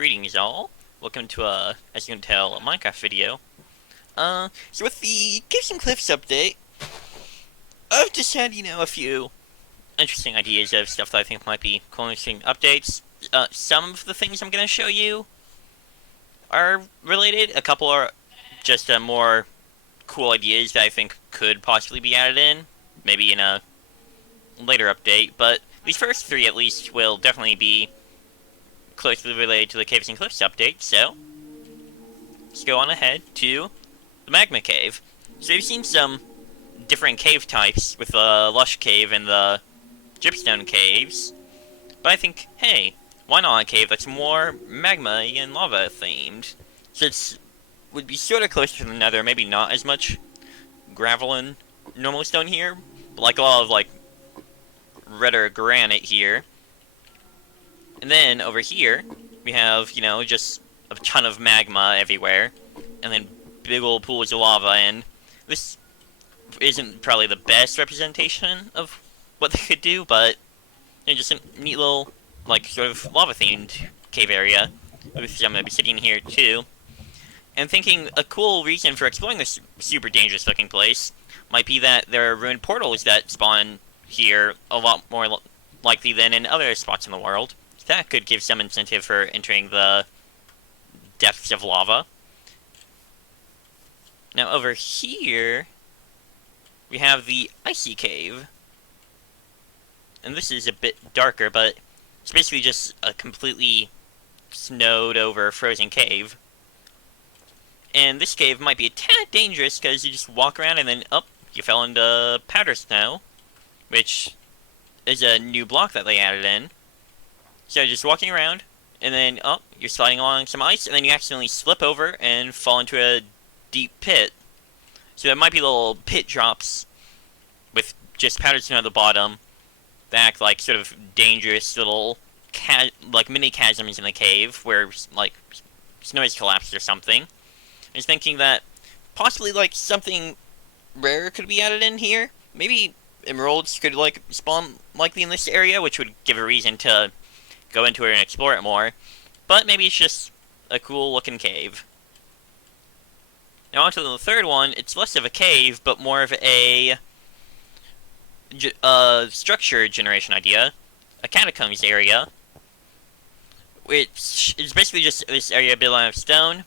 Greetings all. Welcome to as you can tell, a Minecraft video. So with the Caves and Cliffs update, I've just had, a few interesting ideas of stuff that I think might be cool interesting updates. Some of the things I'm gonna show you are related. A couple are just more cool ideas that I think could possibly be added in, maybe in a later update, but these first three at least will definitely be closely related to the Caves and Cliffs update, so let's go on ahead to the Magma Cave. So you've seen some different cave types with the Lush Cave and the Gypstone Caves, but I think, hey, why not a cave that's more magma and lava themed? So it would be sort of closer to the Nether, maybe not as much gravel and normal stone here, but like a lot of like redder granite here. And then over here, we have, just a ton of magma everywhere, and then big old pools of lava, and this isn't probably the best representation of what they could do, but just a neat little, like, sort of lava-themed cave area, with some obsidian here, too. And thinking a cool reason for exploring this super dangerous-looking place might be that there are ruined portals that spawn here a lot more likely than in other spots in the world. That could give some incentive for entering the depths of lava. Now over here, we have the Icy Cave. And this is a bit darker, but it's basically just a completely snowed over frozen cave. And this cave might be a tad dangerous because you just walk around and then, you fell into powder snow, which is a new block that they added in. So just walking around, and then, you're sliding along some ice, and then you accidentally slip over and fall into a deep pit. So there might be little pit drops with just powdered snow at the bottom that act like sort of dangerous little, mini chasms in the cave where, like, snow has collapsed or something. I was thinking that possibly, like, something rare could be added in here. Maybe emeralds could, like, spawn likely in this area, which would give a reason to go into it and explore it more, but maybe it's just a cool looking cave. Now onto the third one, it's less of a cave, but more of a structure generation idea, a catacombs area, which is basically just this area built out of stone.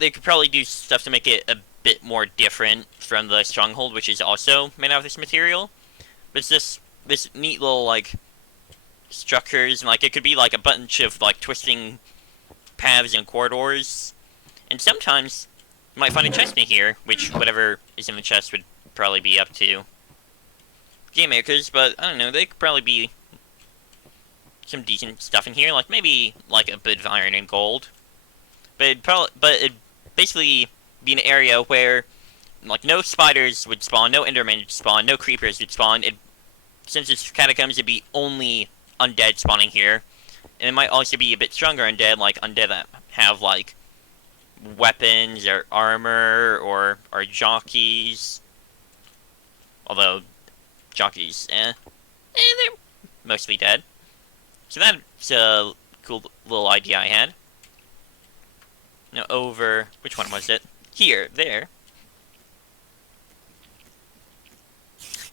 They could probably do stuff to make it a bit more different from the stronghold, which is also made out of this material, but it's just this neat little, like, structures, and like it could be like a bunch of like twisting paths and corridors, and sometimes you might find a chest in here, which whatever is in the chest would probably be up to game makers, but I don't know, they could probably be some decent stuff in here, like maybe like a bit of iron and gold, but it'd basically be an area where like no spiders would spawn, no endermen would spawn, no creepers would spawn. Since it's catacombs, it'd be only undead spawning here, and it might also be a bit stronger undead, like undead that have like weapons or armor or are jockeys. Although jockeys, they're mostly dead. So that's a cool little idea I had. Now over, which one was it? Here, there.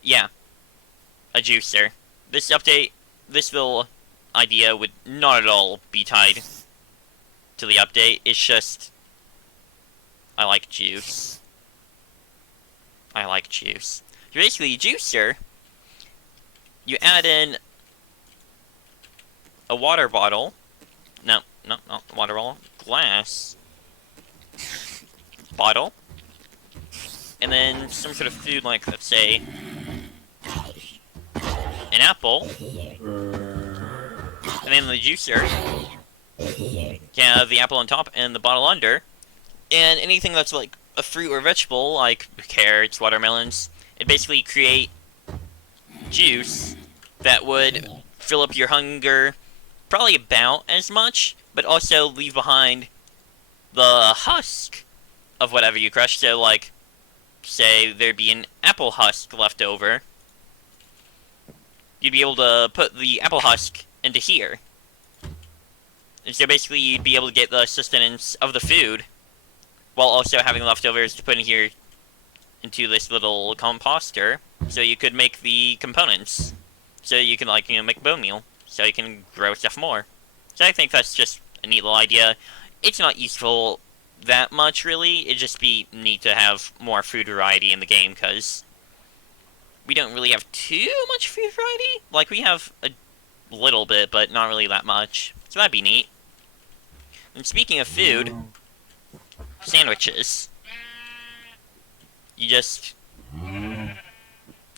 Yeah, a juicer. This update, this little idea would not at all be tied to the update. It's just, I like juice. I like juice. So basically, juicer, you add in a water bottle. No, not water bottle. Glass bottle. And then some sort of food, like, let's say, an apple. And then the juicer, you have the apple on top and the bottle under. And anything that's like a fruit or vegetable, like carrots, watermelons, it basically create juice that would fill up your hunger probably about as much, but also leave behind the husk of whatever you crush. So, like, say there'd be an apple husk left over, you'd be able to put the apple husk into here. And so basically you'd be able to get the sustenance of the food while also having leftovers to put in here into this little composter, so you could make the components. So you can, like, make a bone meal. So you can grow stuff more. So I think that's just a neat little idea. It's not useful that much, really. It'd just be neat to have more food variety in the game, because we don't really have too much food variety. Like, we have a little bit, but not really that much. So that'd be neat. And speaking of food, sandwiches. You just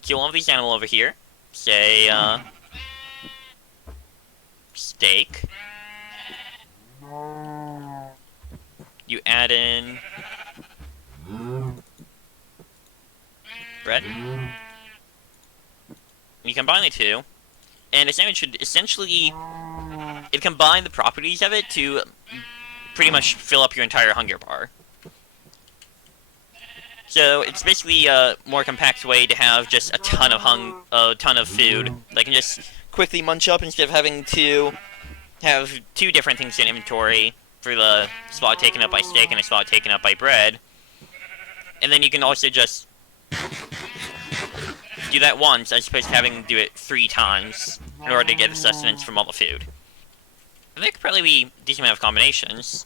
kill one of these animals over here. Say, steak. You add in bread. You combine the two, and a sandwich should essentially combine the properties of it to pretty much fill up your entire hunger bar. So it's basically a more compact way to have just a ton of food that can just quickly munch up instead of having to have two different things in inventory for the spot taken up by steak and a spot taken up by bread. And then you can also just do that once as opposed to having to do it 3 times in order to get the sustenance from all the food. And there could probably be a decent amount of combinations.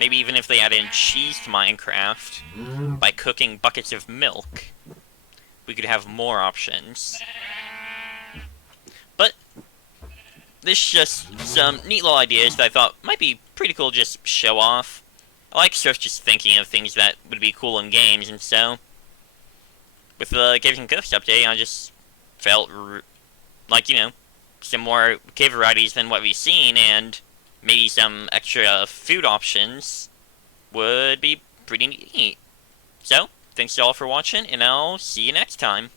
Maybe even if they add in cheese to Minecraft, by cooking buckets of milk, we could have more options. But this is just some neat little ideas that I thought might be pretty cool to just show off. I like sort of just thinking of things that would be cool in games, and so with the Caves and Cliffs update, I just felt like, some more cave varieties than what we've seen, and maybe some extra food options would be pretty neat. So, thanks all for watching, and I'll see you next time.